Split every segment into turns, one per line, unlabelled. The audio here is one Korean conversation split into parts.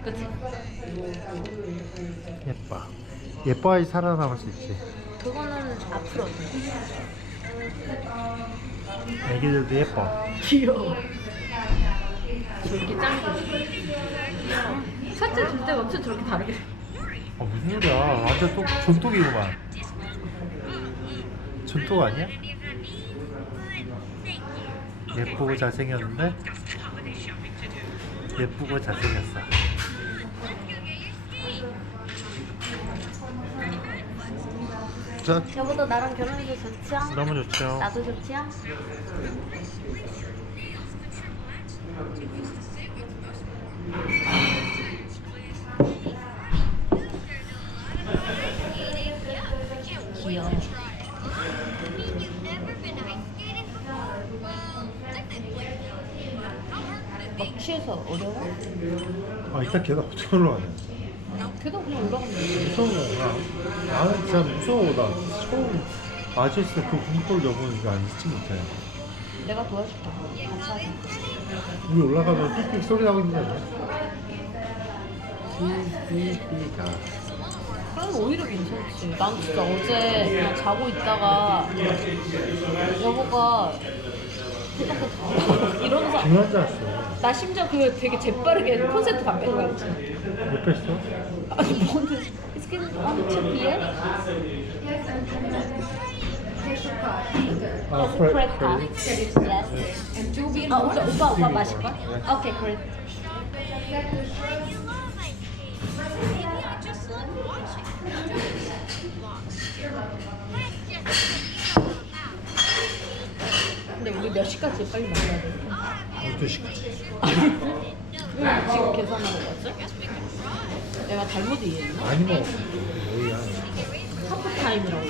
그치?
예뻐. 예뻐야지 살아남을 수 있지.
그거는 앞으로.
애기들도 예뻐.
귀여워. 저렇게 짱구. 첫째, 둘째 엄청 저렇게 다르게.
무슨 소리야. 완전 또 존똑이구만. 존똑 아니야? 예쁘고 잘생겼는데? 예쁘고 잘생겼어. 자,
여보도 나랑 결혼해서 좋지요?
너무 좋죠.
나도 좋지요? 귀여워. 막 취해서 어려워?
이따 걔가 어떻게 올라가냐.
걔도 그냥 올라가면 돼.
무서운 거구나. 나는 진짜 무서워. 나 처음 아저씨 그 군골 여보니까 안 잊지 못해.
내가 도와줄게. 같이 하자.
우리 올라가면 삑삑 소리 나고 있는 거 아니야? 삑삑삑.
그럼 오히려 괜찮지. 난 진짜 어제 그냥 자고 있다가 여보가 후딱후딱 이러면서
중요한 줄 알았어.
나 심지어 그 되게 재빠르게 콘센트 다 뺀 거야.
몇 뺐어?
아니 뭔데? It's getting on 2 p.m. 크레파. Yes. 오빠 마실 거야? 오케이, 그래. 근데 우리 몇 시까지 빨리 만나야 돼?
12시까지.
왜 지금 계산하는 거지? 내가 잘못 이해했나?
많이 먹었어. 뭐야.
하프타임이라고.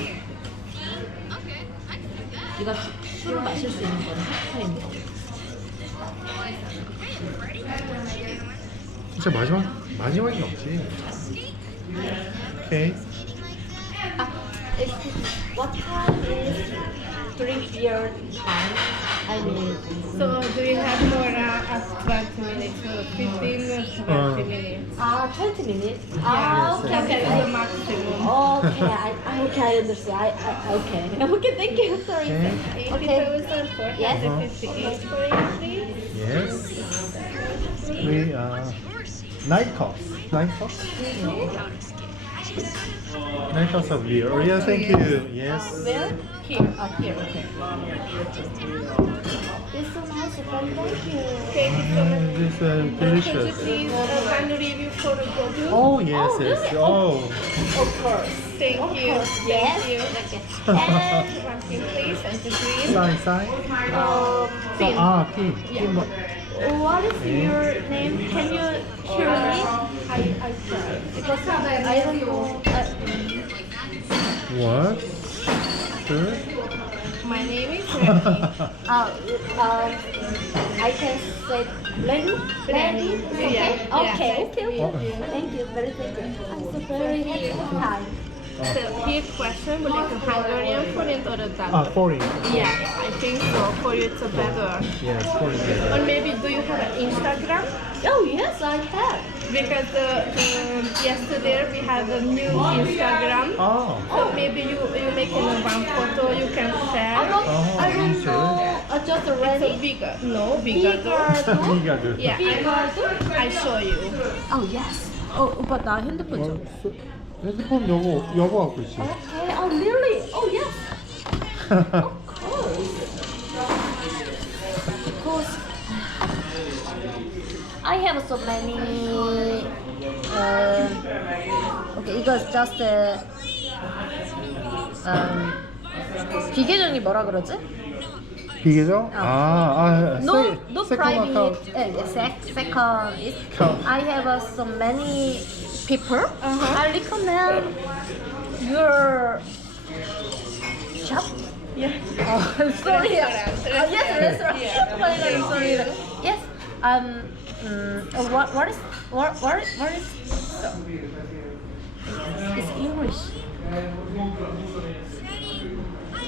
네가 술을 마실 수 있는 건 하프타임이라고.
진짜 마지막이 없지. 오케이.
Excuse me, what time is drink beer time? I mean,
So do you have more of 20 minutes, 15 or 20 minutes?
20 minutes?
Yes,
Okay,
That
okay.
is the maximum.
Okay, I understand. Okay. Okay, thank you. Sorry.
Okay.
80,458
Yes.
for you, please.
Yes. We nine cups. Nine cups. Nine cups of beer. Oh, yeah, thank you. Yes.
Where? Here. Here. Okay. It's so nice of them. Thank you.
Thank you so much.
This
Could you
delicious.
please find a review for the Goku?
Oh yes,
Oh,
yes.
really?
Oh.
Of course.
Thank you.
Yes.
Thank you.
Okay. And
Pumpkin, please, and the green.
Sign, sign.
Pin.
Pin. Pin.
what is your name? Can you hear me?
I try.
Because I don't know.
What? Sure.
My name is Randy.
I can say Lenny. Lenny. Okay.
Yeah.
Okay.
Yeah.
Okay.
Oh.
Thank you. Very thank you. I'm so very happy time.
So here's question, would you like a Hungarian forint or a dollar?
Foreign.
Yeah, I think so. For you it's a better.
Yes, foreign.
Or maybe do you have an Instagram?
Oh yes, I have.
Because yesterday we had a new Instagram.
Oh.
So maybe you make one photo you can share.
I don't know. Just
So
already.
bigger. No, bigger.
Bigger.
Bigger.
Yeah, I show you.
Oh yes. 오빠 나 핸드폰 줘.
핸드폰 여보 갖고 있지.
Okay. Oh really? Oh yes. Of course. Of course. I have so many. Okay, 이거 just 비계정이 뭐라 그러지?
비계정?
No, no
second
private.
account.
Second is
Account.
I have so many people. I recommend your shop.
Yeah.
Sorry.
Restaurant.
Yes, restaurant.
Yeah.
Sorry. Yes. What is? It's English.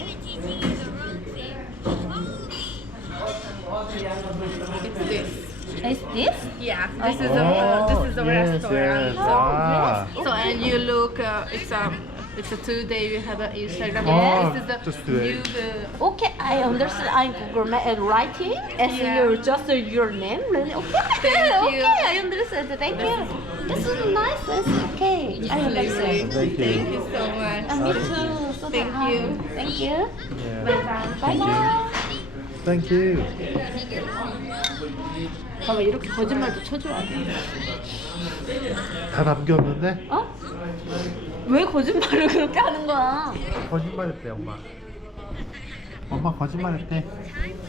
It's this.
Is this?
Yeah, this is
Oh,
a
yes,
restaurant.
yes. Ah.
So and you look, it's a today we have an Instagram.
Oh,
This is the
just today.
new
Okay, I understand. I'm Google Map and writing. As
Yeah.
your just your name, really? Okay.
Thank you.
Okay, I understand. Thank you. This is nice. It's okay. I understand.
Thank you.
Thank you so much.
Me too. So
Thank
that-
you.
Thank you.
Yeah.
Bye bye.
Bye bye.
Thank you.
봐봐 이렇게 거짓말도 쳐줘야 돼.
다 남겼는데?
어? 왜 거짓말을 그렇게 하는 거야?
거짓말했대 엄마. 엄마 거짓말했대.